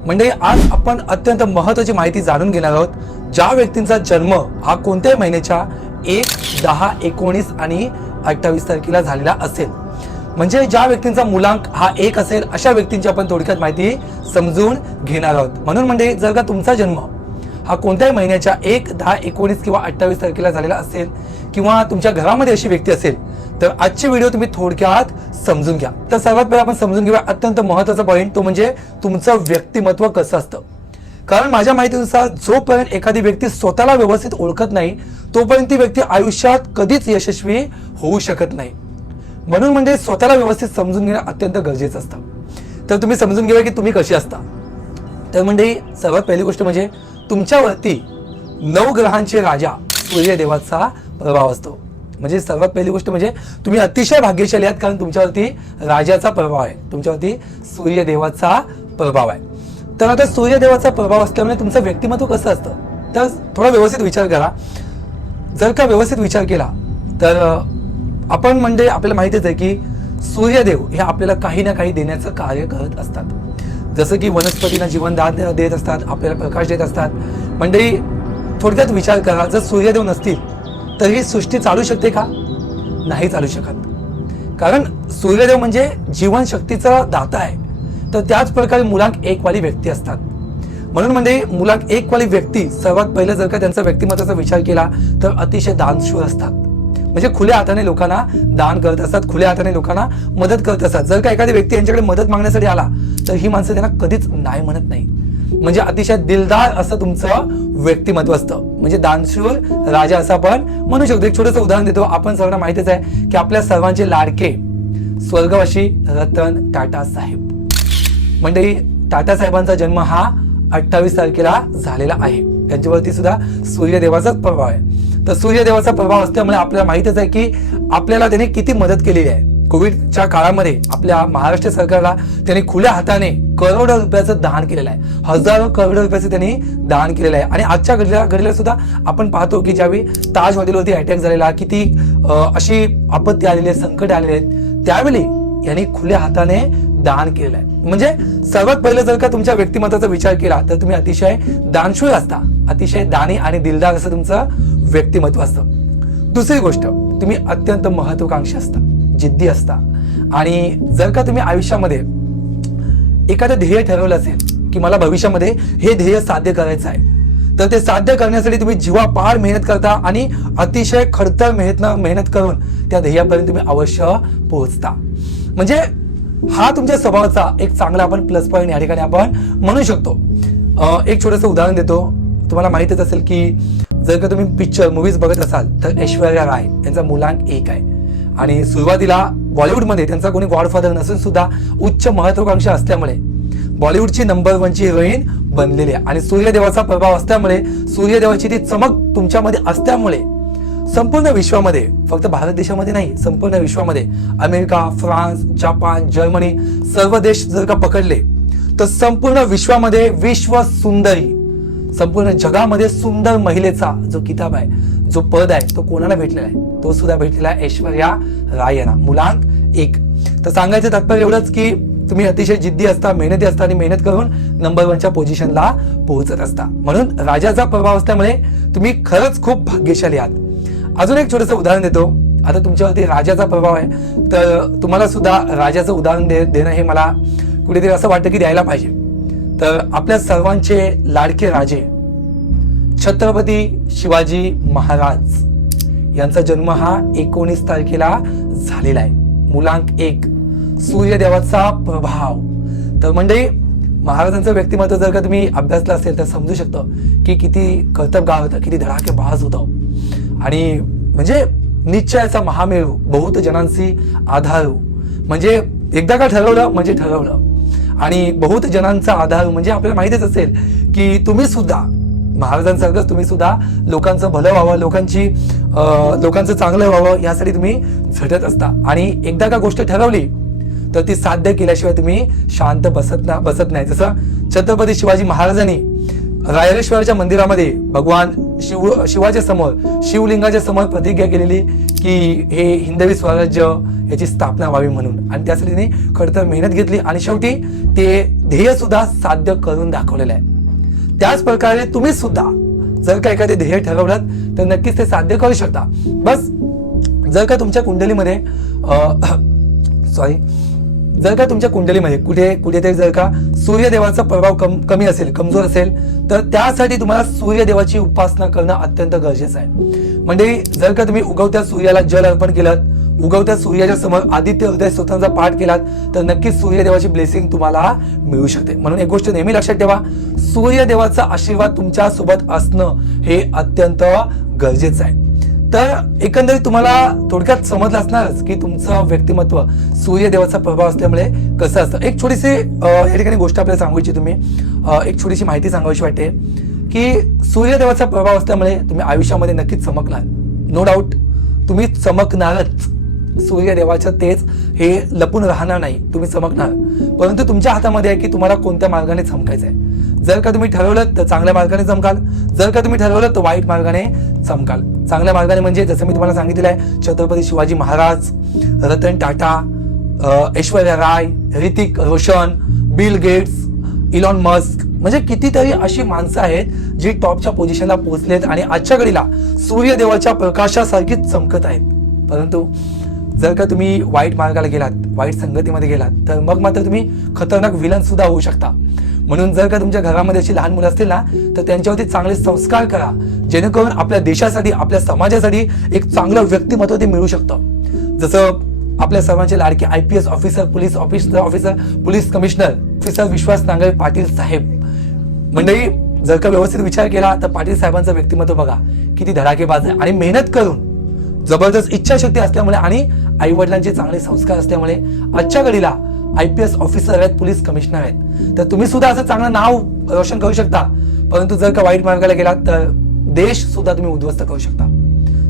म्हणजे आज आपण अत्यंत महत्वाची माहिती जाणून घेणार आहोत. ज्या व्यक्तींचा जन्म हा कोणत्याही महिन्याच्या एक दहा एकोणीस आणि अठ्ठावीस तारखेला झालेला असेल. म्हणजे ज्या व्यक्तींचा मुलांक हा एक असेल अशा व्यक्तींची आपण थोडक्यात माहिती समजून घेणार आहोत. म्हणून म्हणजे जर का तुमचा जन्म हा कोणत्याही महिन्याच्या एक दहा एकोणीस किंवा अठ्ठावीस तारखेला झालेला असेल किंवा तुमच्या घरामध्ये अशी व्यक्ती असेल तर आजचे व्हिडिओ तुम्ही थोडक्यात समजून घ्या. तर सर्वात पहिले आपण समजून घेऊया अत्यंत महत्त्वाचा पॉईंट तो म्हणजे तुमचं व्यक्तिमत्व कसं असतं. कारण माझ्या माहितीनुसार जोपर्यंत एखादी व्यक्ती स्वतःला व्यवस्थित ओळखत नाही तोपर्यंत ती व्यक्ती आयुष्यात कधीच यशस्वी होऊ शकत नाही. म्हणून म्हणजे स्वतःला व्यवस्थित समजून घेणं अत्यंत गरजेचं असतं. तर तुम्ही समजून घेऊया की तुम्ही कशी असता. तर म्हणजे सर्वात पहिली गोष्ट म्हणजे तुमच्यावरती नऊ ग्रहांचे राजा सूर्यदेवाचा प्रभाव असतो. म्हणजे सर्वात पहिली गोष्ट म्हणजे तुम्ही अतिशय भाग्यशाली आहात कारण तुमच्यावरती राजाचा प्रभाव आहे. तुमच्यावरती सूर्यदेवाचा प्रभाव आहे. तर आता सूर्यदेवाचा प्रभाव असल्यामुळे तुमचं व्यक्तिमत्व कसं असतं? तर थोडा व्यवस्थित विचार करा. जर का व्यवस्थित विचार केला तर आपण म्हणजे आपल्याला माहितीच आहे की सूर्यदेव हे आपल्याला काही ना काही देण्याचं कार्य करत असतात. जसं की वनस्पतींना जीवनदान देत असतात आपल्याला प्रकाश देत असतात. म्हणजे थोडक्यात विचार करा जर सूर्यदेव नसतील तर ही सृष्टी चालू शकते का? नाही चालू शकत. कारण सूर्यदेव म्हणजे जीवनशक्तीचा दाता आहे. तर त्याच प्रकारे मुलांक एकवाली व्यक्ती असतात. म्हणून म्हणजे मुलांक एकवाली व्यक्ती सर्वात पहिलं जर का त्यांचा व्यक्तिमत्वाचा विचार केला तर अतिशय दानशूर असतात. म्हणजे खुल्या हाताने लोकांना दान करत असतात खुल्या हाताने लोकांना मदत करत असतात. जर का एखादी व्यक्ती यांच्याकडे मदत मागण्यासाठी आला तर ही माणसं त्यांना कधीच नाही म्हणत नाही म्हणजे अतिशय दिलदार असं तुमचं व्यक्तिमत्व असतं. म्हणजे दानशूर राजा असं आपण म्हणू शकतो. एक छोटंसं उदाहरण देतो. आपण सर्वांना माहितीच आहे की आपल्या सर्वांचे लाडके स्वर्गवाशी रतन टाटा साहेब. मंडळी टाटा साहेबांचा जन्म हा अठ्ठावीस तारखेला झालेला आहे. त्यांच्यावरती सुद्धा सूर्यदेवाचाच प्रभाव आहे. तर सूर्यदेवाचा प्रभाव असल्यामुळे आपल्याला माहितच आहे की आपल्याला त्याने किती मदत केलेली आहे. कोविडच्या काळामध्ये आपल्या महाराष्ट्र सरकारला त्यांनी खुल्या हाताने करोडो रुपयाचं दान केलेलं आहे. हजारो करोडो रुपयाचं त्यांनी दान केलेलं आहे. आणि आजच्या घडीला घडीला सुद्धा आपण पाहतो की ज्यावेळी ताज हॉटेलवरती अटॅक झालेला किती अशी आपत्ती आलेली आहे संकट आलेले आहेत त्यावेळी यांनी खुल्या हाताने दान केलेलं आहे. म्हणजे सर्वात पहिलं जर का तुमच्या व्यक्तिमत्वाचा विचार केला तर तुम्ही अतिशय दानशूर असता. अतिशय दानी आणि दिलदार असं तुमचं व्यक्तिमत्व असतं. दुसरी गोष्ट तुम्ही अत्यंत महत्वाकांक्षी असता. जिद्दी असता. आणि जर का तुम्ही आयुष्यामध्ये एखादं ध्येय ठरवलं असेल की मला भविष्यामध्ये हे ध्येय साध्य करायचं आहे तर ते साध्य करण्यासाठी तुम्ही जीवापाड मेहनत करता आणि अतिशय खडतर मेहनत मेहनत करून त्या ध्येयापर्यंत तुम्ही अवश्य पोहोचता. म्हणजे हा तुमच्या स्वभावाचा एक चांगला आपण प्लस पॉईंट या ठिकाणी आपण म्हणू शकतो. एक छोटंसं उदाहरण देतो. तुम्हाला माहितच असेल की जर का तुम्ही पिक्चर मूवीज बघत असाल तर ऐश्वर्या राय यांचा मुलांक एक आहे. आणि सुरुवातीला बॉलिवूडमध्ये त्यांचा कोणी गॉडफादर नसून सुद्धा उच्च महत्वाकांक्षा असल्यामुळे बॉलिवूडची नंबर वनची हिरोईन बनलेली आहे. आणि सूर्यदेवाचा प्रभाव असल्यामुळे सूर्यदेवाची ती चमक तुमच्यामध्ये असल्यामुळे संपूर्ण विश्वामध्ये फक्त भारत देशामध्ये नाही संपूर्ण विश्वामध्ये अमेरिका फ्रान्स जपान जर्मनी सर्व देश जर का पकडले तर संपूर्ण विश्वामध्ये विश्व सुंदरी संपूर्ण जगामध्ये सुंदर महिलेचा जो किताब आहे जो पद आहे तो कोणाला भेटलेला आहे? तो सुद्धा भेटलेला आहे ऐश्वर्या राय यांना. मुलांक एक. तर सांगायचं तात्पर्य एवढंच की तुम्ही अतिशय जिद्दी असता मेहनती असता आणि मेहनत करून नंबर वनच्या पोझिशनला पोहोचत असता. म्हणून राजाचा प्रभाव असल्यामुळे तुम्ही खरंच खूप भाग्यशाली आहात. अजून एक छोटंसं उदाहरण देतो. आता तुमच्यावरती राजाचा प्रभाव आहे. तर तुम्हाला सुद्धा राजाचं उदाहरण दे देणं हे मला कुठेतरी असं वाटतं की द्यायला पाहिजे. तर आपल्या सर्वांचे लाडके राजे छत्रपती शिवाजी महाराज यांचा जन्म हा एकोणीस तारखेला झालेला आहे. मुलांक एक. सूर्यदेवाचा प्रभाव. तर म्हणजे महाराजांचं व्यक्तिमत्व जर का तुम्ही अभ्यासलं असेल तर समजू शकतं की किती कर्तबगार होतं किती धडाकेबाज होतं. आणि म्हणजे निश्चयाचा महामेळू बहुत जणांशी आधारू. म्हणजे एकदा का ठरवलं म्हणजे ठरवलं. आणि बहुत जणांचा आधार म्हणजे आपल्याला माहितीच असेल की तुम्ही सुद्धा महाराजांसारखंच तुम्ही सुद्धा लोकांचं भलं व्हावं लोकांची लोकांचं चांगलं व्हावं यासाठी तुम्ही झटत असता. आणि एकदा का गोष्ट ठरवली तर ती साध्य केल्याशिवाय तुम्ही शांत बसत ना बसत नाही. जसं छत्रपती शिवाजी महाराजांनी रायरेश्वराच्या मंदिरामध्ये भगवान शिव शिवाच्या समोर शिवलिंगाच्या समोर प्रतिज्ञा केलेली की हे हिंदवी स्वराज्य याची स्थापना व्हावी म्हणून. आणि त्यासाठी त्यांनी खडतर मेहनत घेतली आणि शेवटी ते ध्येय सुद्धा साध्य करून दाखवलेलं आहे. त्याच प्रकारे तुम्ही सुद्धा जर का एखादे ध्येय ठरवलं तर नक्कीच ते साध्य करू शकता. बस जर का तुमच्या कुंडलीमध्ये सॉरी जर का तुमच्या कुंडलीमध्ये कुठे कुठेतरी जर का सूर्यदेवाचा प्रभाव कम कमी असेल कमजोर असेल तर त्यासाठी तुम्हाला सूर्यदेवाची उपासना करणं अत्यंत गरजेचं आहे. म्हणजे जर का तुम्ही उगवत्या सूर्याला जल अर्पण केलं उगवत्या सूर्याच्या समोर आदित्य हृदय स्तोत्रांचा पाठ केलात तर नक्कीच सूर्यदेवाची ब्लेसिंग तुम्हाला मिळू शकते. म्हणून एक गोष्ट नेहमी लक्षात ठेवा सूर्यदेवाचा आशीर्वाद तुमच्यासोबत असणं हे अत्यंत गरजेचं आहे. तर एकंदरीत तुम्हाला थोडक्यात समजलं असणारच की तुमचं व्यक्तिमत्व सूर्यदेवाचा प्रभाव असल्यामुळे कसं असतं. एक छोटीशी या ठिकाणी गोष्ट आपल्याला सांगायची तुम्ही. एक छोटीशी माहिती सांगावीशी वाटते की सूर्यदेवाचा प्रभाव असल्यामुळे तुम्ही आयुष्यामध्ये नक्कीच चमकणार नो डाऊट तुम्ही चमकणारच. सूर्यदेवाचं तेच हे लपून राहणार नाही. तुम्ही चमकणार. परंतु तुमच्या हातामध्ये आहे की तुम्हाला कोणत्या मार्गाने चमकायचं आहे जर का तुम्ही ठरवलं तर चांगल्या मार्गाने चमकाल जर का तुम्ही ठरवलं तर वाईट मार्गाने चमकाल चांगल्या मार्गाने म्हणजे जसं मी तुम्हाला सांगितलेलं आहे Chhatrapati Shivaji Maharaj Ratan Tata Aishwarya Rai Hrithik Roshan Bill Gates Elon Musk म्हणजे कितीतरी अशी माणसं आहेत जी टॉपच्या पोझिशनला पोहोचलेत आणि आजच्या घडीला सूर्यदेवाच्या प्रकाशासारखीच चमकत आहेत. परंतु जर का तुम्ही वाईट मार्गाला गेलात वाईट संगतीमध्ये गेलात तर मग मात्र तुम्ही खतरनाक विलन सुद्धा होऊ शकता. म्हणून जर का तुमच्या घरामध्ये अशी लहान मुलं असतील ना तर त्यांच्यावरती चांगले संस्कार करा. जेणेकरून आपल्या देशासाठी आपल्या समाजासाठी एक चांगलं व्यक्तिमत्व ते मिळू शकतं. जसं आपल्या सर्वांचे लाडके I P S officer police officer officer police commissioner officer Vishwas Nangare Patil saheb. मंडळी जर का व्यवस्थित विचार केला तर पाटील साहेबांचं व्यक्तिमत्व बघा. किती धडाकेबाज आहे. आणि मेहनत करून जबरदस्त इच्छाशक्ती असल्यामुळे आणि आई वडिलांचे चांगले संस्कार असल्यामुळे आजच्या घडीला आय पी एस ऑफिसर आहेत पोलीस कमिशनर आहेत. तर तुम्ही सुद्धा असं चांगलं नाव रोशन करू शकता. परंतु जर का वाईट मार्गाला गेलात तर देश सुद्धा तुम्ही उद्ध्वस्त करू शकता.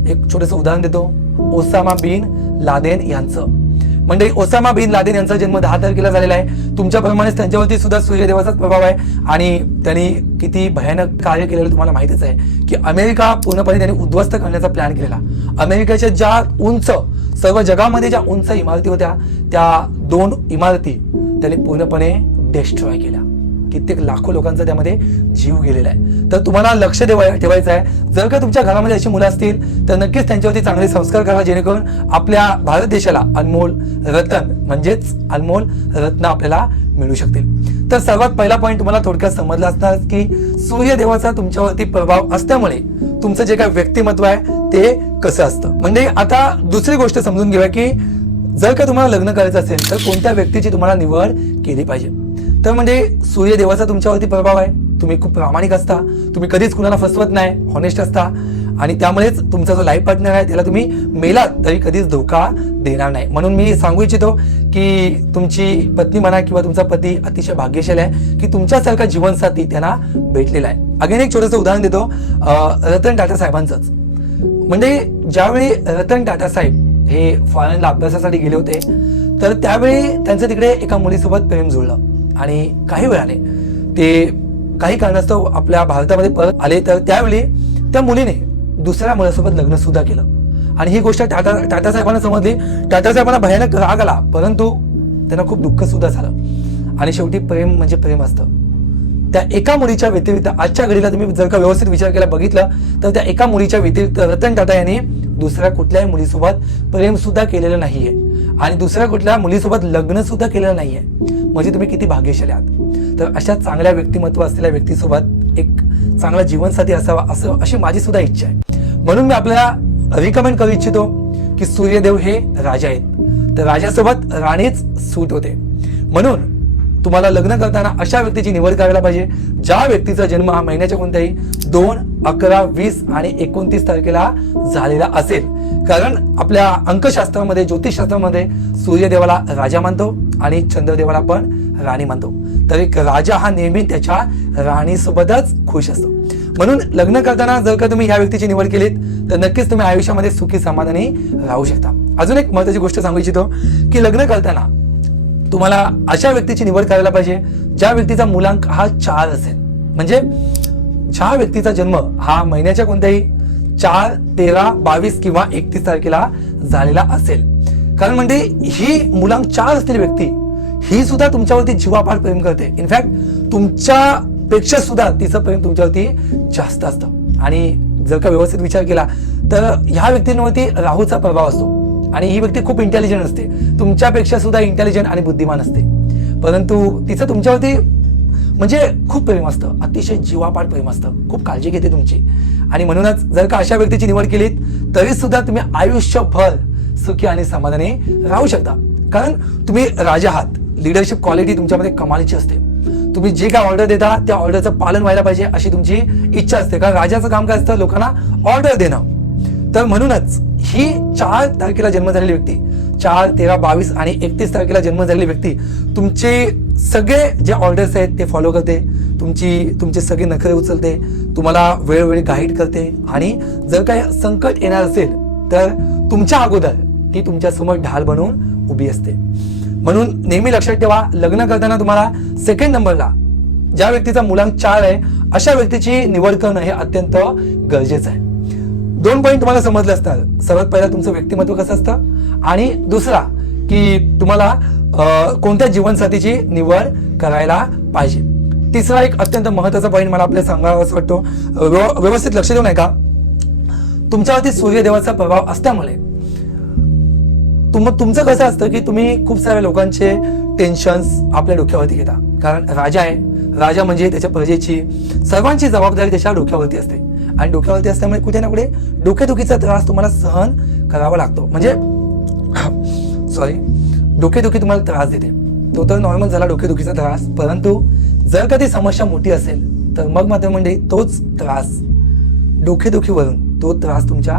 एक छोटंसं उदाहरण देतो. ओसामा बिन लादेन यांचं. म्हणजे ओसामा बिन लादेन यांचा जन्म दहा तारखेला झालेला आहे. तुमच्याप्रमाणेच त्यांच्यावरती सुद्धा सूर्यदेवाचाच प्रभाव आहे. आणि त्यांनी किती भयानक कार्य केलेलं तुम्हाला माहितीच आहे की अमेरिका पूर्णपणे त्यांनी उद्ध्वस्त करण्याचा प्लॅन केलेला. अमेरिकेच्या ज्या उंच सर्व जगामध्ये ज्या उंच इमारती होत्या त्या दोन इमारती त्यांनी पूर्णपणे डिस्ट्रॉय केल्या. कित्येक लाखो लोकांचा त्यामध्ये जीव गेलेला आहे. तर तुम्हाला लक्ष देवा ठेवायचं आहे. जर का तुमच्या घरामध्ये अशी मुलं असतील तर नक्कीच त्यांच्यावरती चांगले संस्कार करा जेणेकरून आपल्या भारत देशाला अनमोल रत्न म्हणजेच अनमोल रत्न आपल्याला मिळू शकतील. तर सर्वात पहिला पॉईंट तुम्हाला थोडक्यात समजला असणार की सूर्यदेवाचा तुमच्यावरती प्रभाव असल्यामुळे तुमचं जे काय व्यक्तिमत्व आहे ते कसं असतं? म्हणजे आता दुसरी गोष्ट समजून घेऊया की जर का तुम्हाला लग्न करायचं असेल तर कोणत्या व्यक्तीची तुम्हाला निवड केली पाहिजे? तर म्हणजे सूर्यदेवाचा तुमच्यावरती प्रभाव आहे. तुम्ही खूप प्रामाणिक असता. तुम्ही कधीच कुणाला फसवत नाही. हॉनेस्ट असता. आणि त्यामुळेच तुमचा जो लाईफ पार्टनर आहे त्याला तुम्ही मेलात तरी कधीच धोका देणार नाही. म्हणून मी सांगू इच्छितो की तुमची पत्नी म्हणा किंवा तुमचा पती अतिशय भाग्यशाली आहे की तुमच्यासारखा जीवनसाथी त्यांना भेटलेला आहे. अगेन एक छोटंसं उदाहरण देतो. रतन टाटा साहेबांचंच. म्हणजे ज्यावेळी रतन टाटा साहेब हे फॉरेनला अभ्यासासाठी गेले होते तर त्यावेळी त्यांचं तिकडे एका मुलीसोबत प्रेम जुळलं. आणि काही वेळाने ते काही कारणास्तव आपल्या भारतामध्ये परत आले तर त्यावेळी त्या मुलीने दुसऱ्या मुलासोबत लग्न सुद्धा केलं. आणि ही गोष्ट टाटा टाटा साहेबांना समजली. टाटा साहेबांना भयानक राग आला परंतु त्यांना खूप दुःख सुद्धा झालं. आणि शेवटी प्रेम म्हणजे प्रेम असतं. त्या एका मुलीच्या व्यतिरिक्त आजच्या घडीला तुम्ही जर का व्यवस्थित विचार केला बघितला तर त्या एका मुलीच्या व्यतिरिक्त रतन टाटा यांनी दुसऱ्या कुठल्याही मुलीसोबत प्रेम सुद्धा केलेलं नाहीये. आणि दुसऱ्या कुठल्या मुलीसोबत लग्न सुद्धा केलेलं नाहीये. म्हणजे तुम्ही किती भाग्यशाली आहात. तर अशा चांगल्या व्यक्तिमत्व असलेल्या व्यक्तीसोबत एक चांगला जीवनसाथी असावा असं अशी माझी सुद्धा इच्छा आहे. म्हणून मी आपल्याला रिकमेंड करू इच्छितो की सूर्यदेव हे राजा आहेत. तर राजासोबत राणीच सूट होते. म्हणून तुम्हाला लग्न करताना अशा व्यक्तीची निवड करायला पाहिजे ज्या व्यक्तीचा जन्म हा महिन्याच्या कोणत्याही दोन अकरा वीस आणि एकोणतीस तारखेला झालेला असेल. कारण आपल्या अंकशास्त्रामध्ये ज्योतिषशास्त्रामध्ये सूर्यदेवाला राजा मानतो आणि चंद्रदेवाला पण राणी मानतो. तर एक राजा हा नेहमी त्याच्या राणीसोबतच खुश असतो. म्हणून लग्न करताना जर का तुम्ही ह्या व्यक्तीची निवड केलीत तर नक्कीच तुम्ही आयुष्यामध्ये सुखी समाधानी राहू शकता. अजून एक महत्वाची गोष्ट सांगू इच्छितो की लग्न करताना तुम्हाला अशा व्यक्तीची निवड करायला पाहिजे ज्या व्यक्तीचा मुलांक हा चार असेल. म्हणजे ज्या व्यक्तीचा जन्म हा महिन्याच्या कोणत्याही चार तेरा बावीस किंवा एकतीस तारखेला झालेला असेल. कारण म्हणजे ही मुलांक चार असलेली व्यक्ती ही सुद्धा तुमच्यावरती जीवापाड प्रेम करते. इनफॅक्ट तुमच्या पेक्षा सुद्धा तिचं प्रेम तुमच्यावरती जास्त असतं. आणि जर का व्यवस्थित विचार केला तर ह्या व्यक्तींवरती राहूचा प्रभाव असतो. आणि ही व्यक्ती खूप इंटेलिजंट असते. तुमच्यापेक्षा सुद्धा इंटेलिजंट आणि बुद्धिमान असते. परंतु तिचं तुमच्यावरती म्हणजे खूप प्रेम असतं. अतिशय जीवापाड प्रेम असतं. खूप काळजी घेते तुमची. आणि म्हणूनच जर का अशा व्यक्तीची निवड केलीत तरी सुद्धा तुम्ही आयुष्यभर सुखी आणि समाधानी राहू शकता. कारण तुम्ही राजा आहात. लिडरशिप क्वालिटी तुमच्यामध्ये कमालीची असते. तुम्ही जे काय ऑर्डर देता त्या ऑर्डरचं पालन व्हायला पाहिजे अशी तुमची इच्छा असते. कारण राजाचं काम काय असतं लोकांना ऑर्डर देणं. तर म्हणूनच ही चार तारखेला जन्म झालेली व्यक्ती चार तेरा बावीस आणि एकतीस तारखेला जन्म झालेली व्यक्ती तुमचे सगळे जे ऑर्डर्स आहेत ते फॉलो करते तुमची तुमचे सगळे नखरे उचलते तुम्हाला वेळोवेळी गाईड करते आणि जर काय संकट येणार असेल तर तुमच्या अगोदर ती तुमच्यासमोर ढाल बनवून उभी असते. म्हणून नेहमी लक्षात ठेवा लग्न करताना तुम्हाला सेकंड नंबरला ज्या व्यक्तीचा मुलांक चार आहे अशा व्यक्तीची निवड करणं हे अत्यंत गरजेचं आहे. दोन पॉईंट तुम्हाला समजले असतात. सर्वात पहिला तुमचं व्यक्तिमत्व कसं असतं? आणि दुसरा की तुम्हाला कोणत्या जीवनसाथीची निवड करायला पाहिजे? तिसरा एक अत्यंत महत्त्वाचा पॉईंट मला आपल्याला सांगावा असं वाटतो. व्यव- व्यवस्थित लक्ष देऊ नये का तुमच्यावरती सूर्यदेवाचा प्रभाव असल्यामुळे तुम तुमचं कसं असतं की तुम्ही खूप साऱ्या लोकांचे टेन्शन्स आपल्या डोक्यावरती घेता. कारण राजा आहे. राजा म्हणजे त्याच्या प्रजेची सर्वांची जबाबदारी त्याच्या डोक्यावरती असते. आणि डोक्यावरती असल्यामुळे कुठे ना कुठे डोकेदुखीचा त्रास तुम्हाला सहन करावा लागतो. म्हणजे सॉरी डोकेदुखी तुम्हाला त्रास देते. तो तर नॉर्मल झाला डोकेदुखीचा त्रास. परंतु जर का ती समस्या मोठी असेल तर मग मात्र म्हणजे तोच त्रास. डोकेदुखीवरून तो त्रास तुमच्या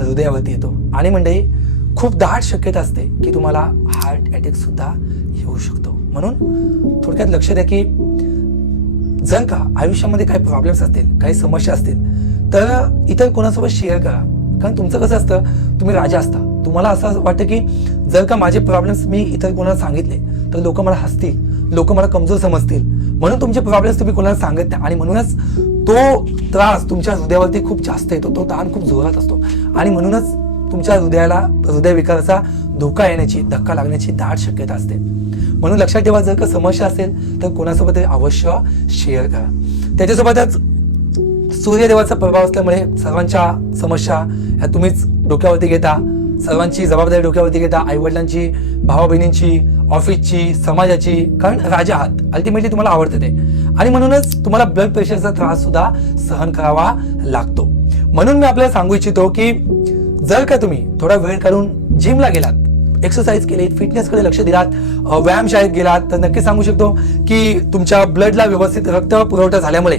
हृदयावरती येतो. आणि म्हणजे खूप दाट शक्यता असते की तुम्हाला हार्ट अटॅक सुद्धा येऊ शकतो. म्हणून थोडक्यात लक्ष द्या की जर का आयुष्यामध्ये काही प्रॉब्लेम्स असतील काही समस्या असतील तर इतर कोणासोबत शेअर करा. कारण तुमचं कसं असतं तुम्ही राजा असता. तुम्हाला असं वाटतं की जर का माझे प्रॉब्लेम्स मी इतर कोणाला सांगितले तर लोक मला हसतील लोक मला कमजोर समजतील. म्हणून तुमचे प्रॉब्लेम्स तुम्ही कोणाला सांगत नाही. आणि म्हणूनच तो त्रास तुमच्या हृदयावरती खूप जास्त येतो. तो ताण खूप जोरात असतो. आणि म्हणूनच तुमच्या हृदयाला हृदयविकाराचा धोका येण्याची धक्का लागण्याची दाट शक्यता असते. म्हणून लक्षात ठेवा जर का समस्या असेल तर कोणासोबत अवश्य शेअर करा. त्याच्यासोबतच सूर्यदेवाचा प्रभाव असल्यामुळे सर्वांच्या समस्या ह्या तुम्हीच डोक्यावरती घेता. सर्वांची जबाबदारी डोक्यावरती घेता. आईवडिलांची भावा बहिणींची ऑफिसची समाजाची. कारण राजा आहात. अल्टिमेटली तुम्हाला आवडते ते. आणि म्हणूनच तुम्हाला ब्लड प्रेशरचा त्रास सुद्धा सहन करावा लागतो. म्हणून मी आपल्याला सांगू इच्छितो की जर का तुम्ही थोडा वेळ काढून जिमला गेलात एक्सरसाइज केली फिटनेसकडे लक्ष दिलात व्यायामशाळेत गेलात तर नक्की सांगू शकतो की तुमच्या ब्लडला व्यवस्थित रक्त पुरवठा झाल्यामुळे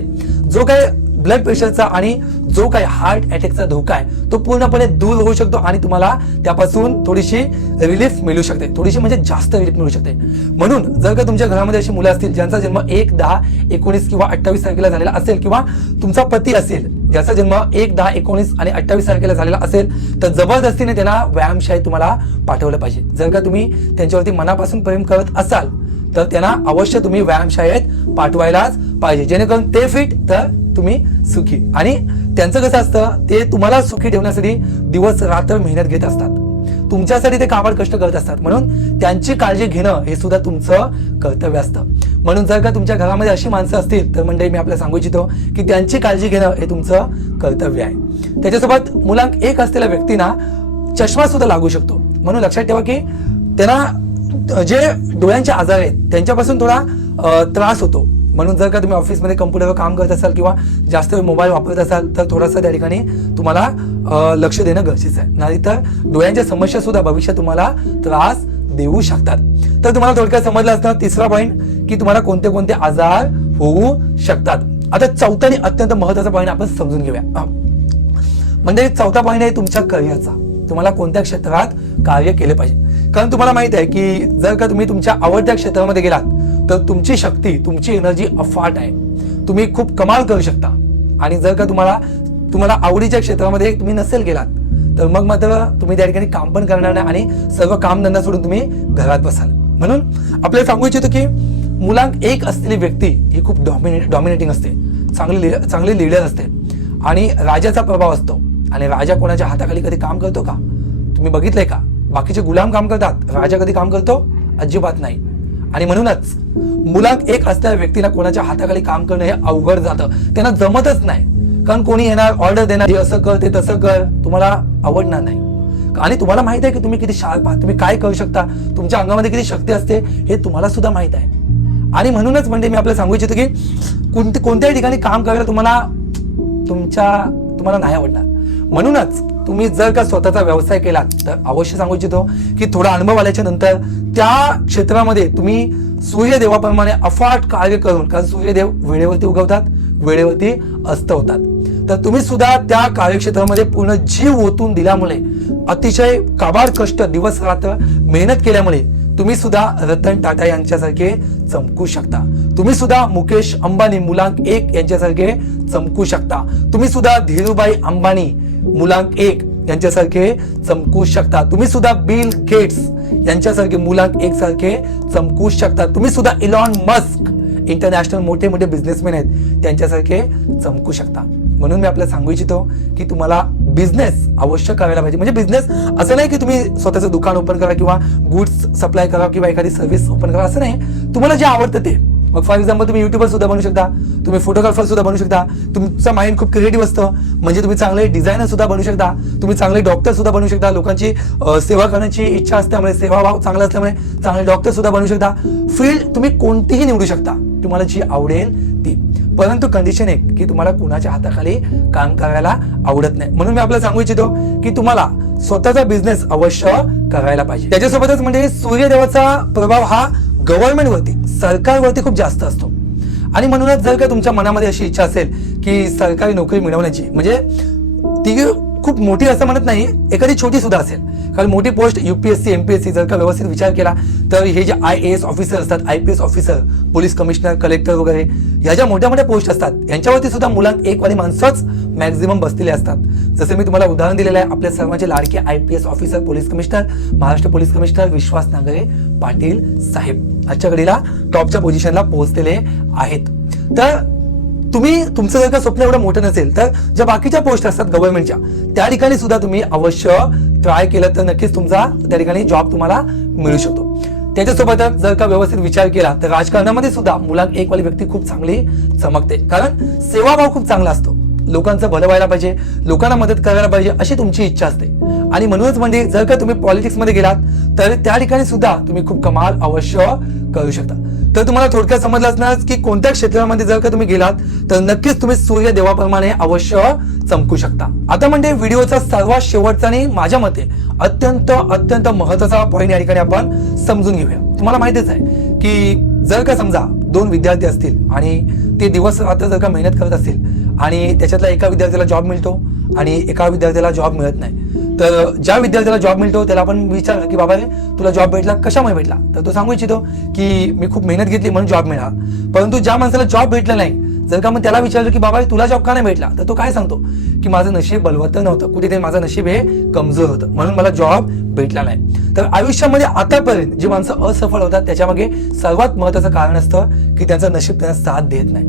जो काय ब्लड प्रेशरचा आणि जो काही हार्ट अटॅकचा धोका आहे तो पूर्णपणे दूर होऊ शकतो आणि तुम्हाला त्यापासून थोडीशी रिलीफ मिळू शकते. थोडीशी म्हणजे जास्त रिलीफ मिळू शकते. म्हणून जर का तुमच्या घरामध्ये अशी मुलं असतील ज्यांचा जन्म एक दहा एकोणीस किंवा अठ्ठावीस तारखेला झालेला असेल किंवा तुमचा पती असेल ज्याचा जन्म एक दहा एकोणीस आणि अठ्ठावीस तारखेला झालेला असेल तर जबरदस्तीने त्यांना व्यायामशाळेत तुम्हाला पाठवलं पाहिजे. जर का तुम्ही त्यांच्यावरती मनापासून प्रेम करत असाल तर त्यांना अवश्य तुम्ही व्यायामशाळेत पाठवायलाच पाहिजे. जेणेकरून ते फिट तर तुम्ही सुखी. आणि त्यांचं कसं असतं ते तुम्हाला सुखी ठेवण्यासाठी दिवस रात्र मेहनत घेत असतात. तुमच्यासाठी ते काबाड कष्ट करत असतात. म्हणून त्यांची काळजी घेणं हे सुद्धा तुमचं कर्तव्य असतं. म्हणून जर का तुमच्या घरामध्ये अशी माणसं असतील तर म्हणजे मी आपल्याला सांगू इच्छितो की त्यांची काळजी घेणं हे तुमचं कर्तव्य आहे. त्याच्यासोबत मुलांक एक असलेल्या व्यक्तींना चष्मा सुद्धा लागू शकतो. म्हणून लक्षात ठेवा की त्यांना जे डोळ्यांचे आजार आहेत त्यांच्यापासून थोडा त्रास होतो. म्हणून जर का तुम्ही ऑफिसमध्ये कम्प्युटरवर काम करत असाल किंवा जास्त वेळ मोबाईल वापरत असाल तर थोडंसं त्या ठिकाणी तुम्हाला लक्ष देणं गरजेचं आहे. नाहीतर डोळ्यांच्या समस्या सुद्धा भविष्यात तुम्हाला त्रास देऊ शकतात. तर तुम्हाला थोडक्यात समजलं असतं तिसरा पॉईंट की तुम्हाला कोणते कोणते आजार होऊ शकतात. आता चौथा आणि अत्यंत महत्त्वाचा पॉईंट आपण समजून घेऊया. म्हणजे चौथा पॉईंट आहे तुमच्या करिअरचा तुम्हाला कोणत्या क्षेत्रात कार्य केले पाहिजे. कारण तुम्हाला माहीत आहे की जर का तुम्ही तुमच्या आवडत्या क्षेत्रामध्ये गेलात तर तुमची शक्ती तुमची एनर्जी अफाट आहे. तुम्ही खूप कमाल करू शकता. आणि जर का तुम्हाला तुम्हाला आवडीच्या क्षेत्रामध्ये तुम्ही नसेल गेलात तर मग मात्र तुम्ही त्या ठिकाणी काम पण करणार नाही आणि सर्व कामधंदा सोडून तुम्ही घरात बसाल. म्हणून आपल्याला सांगू इच्छितो की मुलांक एक असलेली व्यक्ती ही खूप डॉमिनेट डॉमिनेटिंग असते. चांगली चांगली लिडर असते. आणि राजाचा प्रभाव असतो. आणि राजा कोणाच्या हाताखाली कधी काम करतो का? तुम्ही बघितलंय का? बाकीचे गुलाम काम करतात. राजा कधी काम करतो? अजिबात नाही. आणि म्हणूनच मुलांक एक असलेल्या व्यक्तीला कोणाच्या हाताखाली काम करणं हे अवघड जातं. त्यांना जमतच नाही. कारण कोणी येणार ऑर्डर देणार हे असं कर ते तसं कर तुम्हाला आवडणार नाही. आणि तुम्हाला माहीत आहे की तुम्ही किती शार्प आहात तुम्ही काय करू शकता? तुमच्या अंगामध्ये किती शक्ती असते? हे तुम्हाला सुद्धा माहीत आहे. आणि म्हणूनच म्हणजे मी आपल्याला सांगू इच्छितो की कोणते कोणत्याही ठिकाणी काम करायला तुम्हाला तुमच्या तुम्हाला नाही आवडणार. म्हणूनच तुम्ही जर का स्वतःचा व्यवसाय केला तर अवश्य सांगू इच्छितो की थोडा अनुभव आल्याच्यानंतर त्या क्षेत्रामध्ये तुम्ही सूर्यदेवाप्रमाणे अफाट कार्य करून कारण सूर्यदेव वेळेवरती उगवतात वेळेवरती अस्त होतात तर तुम्ही सुद्धा त्या कार्यक्षेत्रामध्ये पूर्ण जीव ओतून दिल्यामुळे अतिशय काबाड कष्ट दिवस रात्र मेहनत केल्यामुळे तुम्ही सुद्धा रतन टाटा यांच्यासारखे चमकू शकता. तुम्ही सुद्धा मुकेश अंबानी मुलांक एक यांच्यासारखे चमकू शकता. तुम्ही सुद्धा धीरूभाई अंबानी मुलांक एक यांच्यासारखे चमकू शकता. तुम्ही सुद्धा बिल गेट्स यांच्यासारखे मुलांक एक सारखे चमकू शकता. तुम्ही सुद्धा इलॉन मस्क इंटरनॅशनल मोठे मोठे बिझनेसमॅन आहेत त्यांच्यासारखे चमकू शकता. म्हणून मी आपल्याला सांगू इच्छितो की तुम्हाला बिझनेस अवश्य करायला पाहिजे. म्हणजे बिझनेस असं नाही की तुम्ही स्वतःचं दुकान ओपन करा किंवा गुड्स सप्लाय करा किंवा एखादी सर्व्हिस ओपन करा असं नाही. तुम्हाला जे आवडतं ते. मग फॉर एक्झाम्पल तुम्ही युट्यूबर सुद्धा बनू शकता तुम्ही फोटोग्राफर सुद्धा बनू शकता तुमचं माइंड खूप क्रिएटिव्ह असतं. म्हणजे तुम्ही चांगले डिझायनर सुद्धा बनू शकता तुम्ही चांगले डॉक्टर सुद्धा बनू शकता. लोकांची सेवा करण्याची इच्छा असल्यामुळे सेवाभाव चांगला असल्यामुळे चांगले डॉक्टर सुद्धा बनू शकता. फील्ड तुम्ही कोणतीही निवडू शकता तुम्हाला जी आवडेल ती. परंतु कंडिशन एक की तुम्हाला कुणाच्या हाताखाली काम करायला आवडत नाही. म्हणून मी आपल्याला सांगू इच्छितो की तुम्हाला स्वतःचा बिझनेस अवश्य करायला पाहिजे. त्याच्यासोबतच म्हणजे सूर्यदेवाचा प्रभाव हा गव्हर्नमेंटवरती सरकारवरती खूप जास्त असतो. आणि म्हणूनच जर का तुमच्या मनामध्ये अशी इच्छा असेल की सरकारी नोकरी मिळवण्याची म्हणजे ती खूप मोठी असं म्हणत नाही एखादी छोटी सुद्धा असेल. कारण मोठी पोस्ट युपीएससी एमपीएससी जर का व्यवस्थित विचार केला तर हे जे आय ए एस ऑफिसर असतात I P S officer police commissioner collector वगैरे ह्या ज्या मोठ्या मोठ्या पोस्ट असतात यांच्यावरती सुद्धा मुलांत एक वाली माणसंच मॅक्झिमम बसलेले असतात. जसं मी तुम्हाला उदाहरण दिलेलं आहे आपल्या सर्वांचे लाडके I P S officer police commissioner Maharashtra police commissioner Vishwas Nangare Patil saheb. आजच्या घडीला टॉपच्या पोझिशनला पोहोचलेले आहेत. तर तुम्ही तुमचं जर का स्वप्न एवढं मोठं नसेल तर ज्या बाकीच्या पोस्ट असतात गव्हर्नमेंटच्या त्या ठिकाणी सुद्धा तुम्ही अवश्य ट्राय केलं तर नक्कीच तुमचा त्या ठिकाणी जॉब तुम्हाला मिळू शकतो. त्याच्यासोबतच जर का व्यवस्थित विचार केला तर राजकारणामध्ये सुद्धा मुलांक एक वाली व्यक्ती खूप चांगली चमकते. कारण सेवाभाव खूप चांगला असतो. लोकांचं भलं व्हायला पाहिजे लोकांना मदत करायला पाहिजे अशी तुमची इच्छा असते. आणि म्हणूनच म्हणजे जर का तुम्ही पॉलिटिक्समध्ये गेलात तर त्या ठिकाणी सुद्धा तुम्ही खूप कमाल अवश्य करू शकता. तर तुम्हाला थोडक्यात समजलं असणार की कोणत्या क्षेत्रामध्ये जर का तुम्ही गेलात तर नक्कीच तुम्ही सूर्य देवाप्रमाणे अवश्य चमकू शकता. आता म्हणजे व्हिडिओचा सर्वात शेवटचा आणि माझ्या मते अत्यंत अत्यंत महत्त्वाचा पॉईंट या ठिकाणी आपण समजून घेऊया. तुम्हाला माहितीच आहे की जर का समजा दोन विद्यार्थी असतील आणि ते दिवस रात्र जर का मेहनत करत असतील आणि त्याच्यातला एका विद्यार्थ्याला जॉब मिळतो आणि एका विद्यार्थ्याला जॉब मिळत नाही तर ज्या विद्यार्थ्याला जॉब मिळतो त्याला आपण विचारलं की बाबा रे, तुला जॉब भेटला कशामुळे भेटला? तर तो सांगू इच्छितो की मी खूप मेहनत घेतली म्हणून जॉब मिळाला. परंतु ज्या माणसाला जॉब भेटला नाही जर का मग त्याला विचारलं की बाबा तुला जॉब का नाही भेटला? तर तो काय सांगतो? की माझं नशीब बलवत्तर नव्हतं. कुठेतरी माझं नशीब हे कमजोर होतं. म्हणून मला जॉब भेटला नाही. तर आयुष्यामध्ये आतापर्यंत जी माणसं असफल होतात त्याच्यामागे सर्वात महत्वाचं कारण असतं की त्यांचं नशीब त्यांना साथ देत नाही.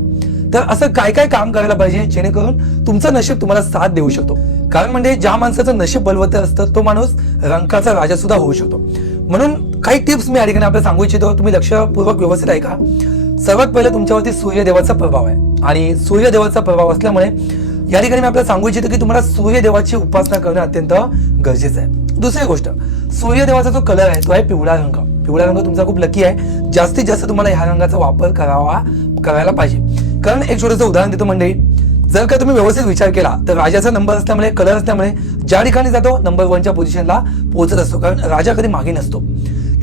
तर असं काय काय काम करायला पाहिजे जेणेकरून तुमचं नशीब तुम्हाला साथ देऊ शकतो? कारण म्हणजे ज्या माणसाचं नशीब बलवत असतं तो माणूस रंकाचा राजा सुद्धा होऊ शकतो. म्हणून काही टिप्स मी या ठिकाणी आपल्याला सांगू इच्छितो. तुम्ही लक्षपूर्वक व्यवस्थित ऐका. सर्वात पहिले तुमच्यावरती सूर्यदेवाचा प्रभाव आहे. आणि सूर्यदेवाचा प्रभाव असल्यामुळे या ठिकाणी मी आपल्याला सांगू इच्छितो की तुम्हाला सूर्यदेवाची उपासना करणं अत्यंत गरजेचं आहे. दुसरी गोष्ट सूर्यदेवाचा जो कलर आहे तो आहे पिवळा रंग. पिवळा रंग तुमचा खूप लकी आहे. जास्तीत जास्त तुम्हाला ह्या रंगाचा वापर करावा करायला पाहिजे. कारण एक छोटंसं उदाहरण देतो मंडळी. जर का तुम्ही व्यवस्थित विचार केला तर राजाचा नंबर असल्यामुळे कलर असल्यामुळे ज्या ठिकाणी जातो नंबर वनच्या पोझिशनला पोहोचत असतो. कारण राजा कधी मागे नसतो.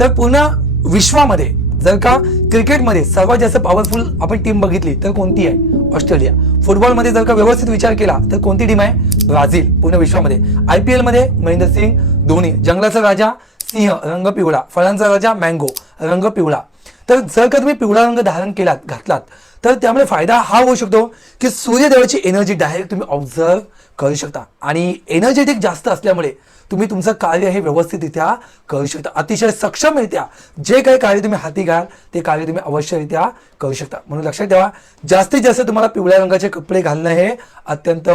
तर पूर्ण विश्वामध्ये जर का क्रिकेटमध्ये सर्वात जास्त पॉवरफुल आपण टीम बघितली तर कोणती आहे? ऑस्ट्रेलिया. फुटबॉलमध्ये जर का व्यवस्थित विचार केला तर कोणती टीम आहे? ब्राझील. पूर्ण विश्वामध्ये. आय पी एलमध्ये महेंद्र सिंग धोनी. जंगलाचा राजा सिंह. रंग पिवळा. फळांचा राजा मँगो. रंग पिवळा. तर जर का तुम्ही पिवळा रंग धारण केलात घातलात तर त्यामुळे फायदा हा होऊ शकतो की सूर्यदेवाची एनर्जी डायरेक्ट तुम्ही ऑब्झर्व करू शकता. आणि एनर्जेटिक जास्त असल्यामुळे तुम्ही तुमचं कार्य हे व्यवस्थितरित्या करू शकता. अतिशय सक्षमरित्या जे काही कार्य तुम्ही हाती घ्याल ते कार्य तुम्ही अवश्यरित्या करू शकता. म्हणून लक्षात ठेवा जास्तीत जास्त तुम्हाला पिवळ्या रंगाचे कपडे घालणं हे अत्यंत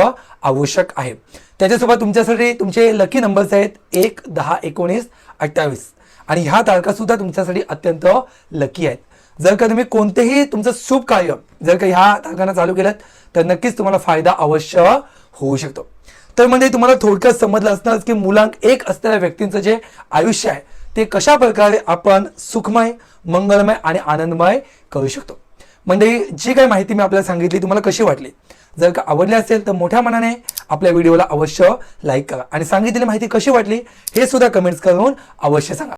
आवश्यक आहे. त्याच्यासोबत तुमच्यासाठी तुमचे लकी नंबर्स आहेत एक दहा एकोणीस अठ्ठावीस. आणि ह्या तारखासुद्धा तुमच्यासाठी अत्यंत लकी आहेत. जर का तुम्ही कोणतेही तुमचं शुभ कार्य जर का ह्या तारखांना चालू केलं तर नक्कीच तुम्हाला फायदा अवश्य होऊ शकतो. तर म्हणजे तुम्हाला थोडक्यात समजलं असणार की मुलांक एक असलेल्या व्यक्तींचं जे आयुष्य आहे ते कशा प्रकारे आपण सुखमय मंगलमय आणि आनंदमय करू शकतो. म्हणजे जी काही माहिती मी आपल्याला सांगितली तुम्हाला कशी वाटली? जर का आवडली असेल तर मोठ्या मनाने आपल्या व्हिडिओला अवश्य लाईक करा. आणि सांगितलेली माहिती कशी वाटली हे सुद्धा कमेंट्स करून अवश्य सांगा.